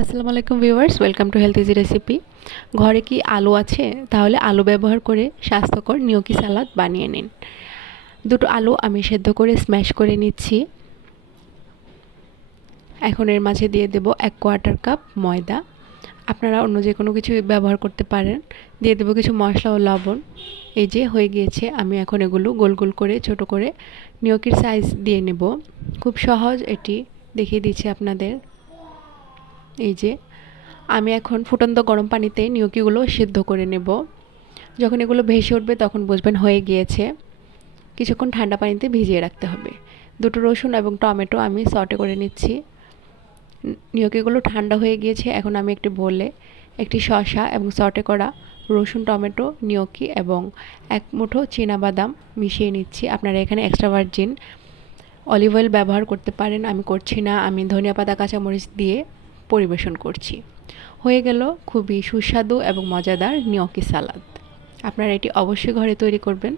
আসসালামু আলাইকুম viewers, welcome to health easy recipe. ঘরে কি আলু আছে? তাহলে আলু ব্যবহার করে স্বাস্থ্যকর নিউকি সালাদ বানিয়ে নিন। দুটো আলু আমি সেদ্ধ করে স্ম্যাশ করে নিচ্ছি। এখন এর মাঝে দিয়ে দেব 1/4 কাপ ময়দা। আপনারা অন্য যে কোনো কিছু ব্যবহার করতে পারেন। দিয়ে দেব কিছু মশলা ও লবণ। এই যে হয়ে গিয়েছে, আমি এখন এগুলো গোল গোল করে ছোট করে নিউকির সাইজ দিয়ে নেব। খুব সহজ, এটি দেখিয়ে দিচ্ছি আপনাদের। এই যে আমি এখন ফুটন্ত গরম পানিতে নিউকিগুলো সিদ্ধ করে নেব। যখন এগুলো ভেসে উঠবে তখন বুঝবেন হয়ে গিয়েছে। কিছুক্ষণ ঠান্ডা পানিতে ভিজিয়ে রাখতে হবে। দুটো রসুন এবং টমেটো আমি সটে করে নিচ্ছি। নিউকিগুলো ঠান্ডা হয়ে গিয়েছে। এখন আমি একটি বোলে একটি শসা এবং সটে করা রসুন, টমেটো, নিউকি এবং 1 মুঠো চীনাবাদাম মিশিয়ে নিচ্ছি। আপনারা এখানে এক্সট্রা ভার্জিন অলিভ অয়েল ব্যবহার করতে পারেন। আমি করছি না, আমি ধনিয়া পাতা, কাঁচামরিচ দিয়ে পরিবেশন করছি। হয়ে গেল খুবই সুস্বাদু এবং মজাদার নিউকি সালাদ। আপনারা এটি অবশ্যই ঘরে তৈরি করবেন।